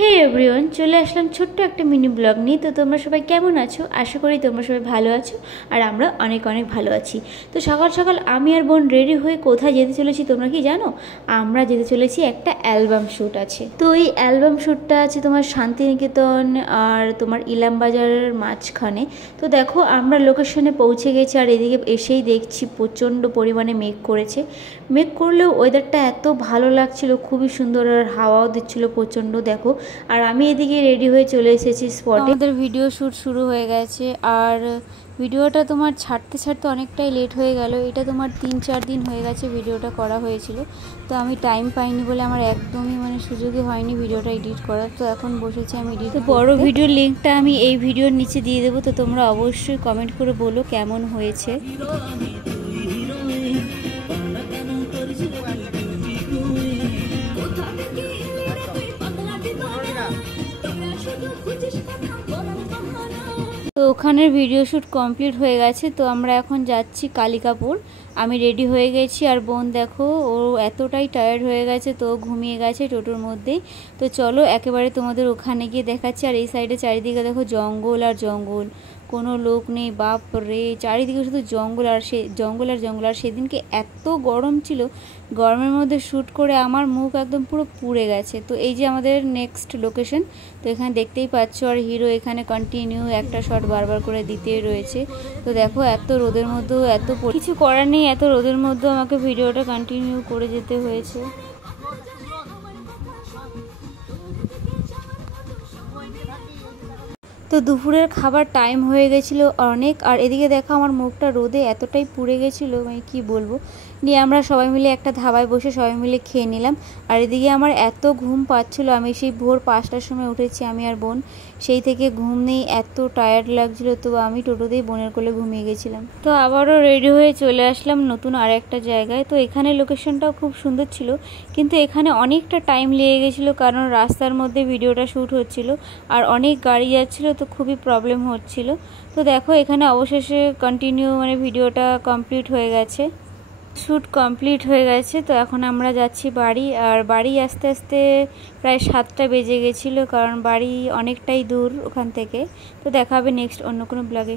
হে everyone, চলে আসলাম ছোট্ট একটা মিনি ব্লগ নিয়ে। তো তোমরা সবাই কেমন আছো? আশা করি তোমরা সবাই ভালো আছো, আর আমরা অনেক অনেক ভালো আছি। তো সকাল সকাল আমি আর বোন রেডি হয়ে কোথায় যেতে চলেছি তোমরা কি জানো? আমরা যেতে চলেছি, একটা অ্যালবাম শ্যুট আছে। তো এই অ্যালবাম শ্যুটটা আছে তোমার শান্তিনিকেতন আর তোমার ইলামবাজারের মাঝখানে। তো দেখো আমরা লোকেশনে পৌঁছে গেছি, আর এদিকে এসেই দেখছি প্রচণ্ড পরিমাণে মেঘ করেছে। মেঘ করলেও ওয়েদারটা এত ভালো লাগছিল, খুবই সুন্দর, আর হাওয়াও দিচ্ছিল প্রচণ্ড। দেখো, আর আমি এদিকে রেডি হয়ে চলে এসেছি স্পটে। আমাদের ভিডিও শ্যুট শুরু হয়ে গেছে, আর ভিডিওটা তোমার ছাড়তে ছাড়তে অনেকটাই লেট হয়ে গেল। এটা তোমার 3-4 দিন হয়ে গেছে ভিডিওটা করা হয়েছিল। তো আমি টাইম পাইনি বলে আমার একদমই সুযোগই হয়নি ভিডিওটা এডিট করার। তো এখন বসেছি আমি এডিট। তো বড় ভিডিওর লিঙ্কটা আমি এই ভিডিওর নিচে দিয়ে দেবো, তো তোমরা অবশ্যই কমেন্ট করে বলো কেমন হয়েছে। তো ওখানের ভিডিও শ্যুট কমপ্লিট হয়ে গেছে। তো আমরা এখন যাচ্ছি কালিকাপুর। আমি রেডি হয়ে গেছি, আর বোন দেখো ও এতটাই টায়ার্ড হয়ে গেছে, তো ঘুমিয়ে গেছে টোটোর মধ্যেই। তো চলো একেবারে তোমাদের ওখানে গিয়ে দেখাচ্ছি। আর এই সাইডে চারিদিকে দেখো জঙ্গল আর জঙ্গল, কোনো লোক নেই। বাপ রে, চারিদিকে শুধু জঙ্গল আর জঙ্গল আর জঙ্গল। আর সেদিনকে এত গরম ছিল, গরমের মধ্যে শ্যুট করে আমার মুখ একদম পুরো পুড়ে গেছে। তো এই যে আমাদের নেক্সট লোকেশন, তো এখানে দেখতেই পাচ্ছ। আর হিরো এখানে কন্টিনিউ একটা শট বারবার করে দিতেই রয়েছে। তো দেখো এত রোদের মধ্যেও কিছু করার নেই, এত রোদের মধ্যেও আমাকে ভিডিওটা কন্টিনিউ করে যেতে হয়েছে। তো দুপুরের খাবার টাইম হয়ে গেছিলো অনেক, আর এদিকে দেখো আমার মুখটা রোদে এতটাই পুড়ে গেছিলো, কি বলবো। নিয়ে আমরা সবাই মিলে একটা ধাবায় বসে সবাই মিলে খেয়ে নিলাম। আর এদিকে আমার এত ঘুম পাচ্ছিলো, আমি সেই ভোর 5টার সময় উঠেছি আমি আর বোন। সেই থেকে ঘুম নেই, এত টায়ার্ড লাগছিলো। তো আমি টোটোতেই বোনের কোলে ঘুমিয়ে গেছিলাম। তো আবারও রেডি হয়ে চলে আসলাম নতুন আর একটা জায়গায়। তো এখানে লোকেশনটাও খুব সুন্দর ছিল, কিন্তু এখানে অনেকটা টাইম লেগে গেছিলো, কারণ রাস্তার মধ্যে ভিডিওটা শ্যুট হচ্ছিল আর অনেক গাড়ি যাচ্ছিলো, তো খুবই প্রবলেম হচ্ছিল। তো দেখো এখানে অবশেষে কন্টিনিউ ভিডিওটা কমপ্লিট হয়ে গেছে, শ্যুট কমপ্লিট হয়ে গেছে। তো এখন আমরা যাচ্ছি বাড়ি, আর বাড়ি আস্তে আস্তে প্রায় 7টা বেজে গেছিলো, কারণ বাড়ি অনেকটাই দূর ওখান থেকে। তো দেখা হবে নেক্সট অন্য কোনো ব্লগে।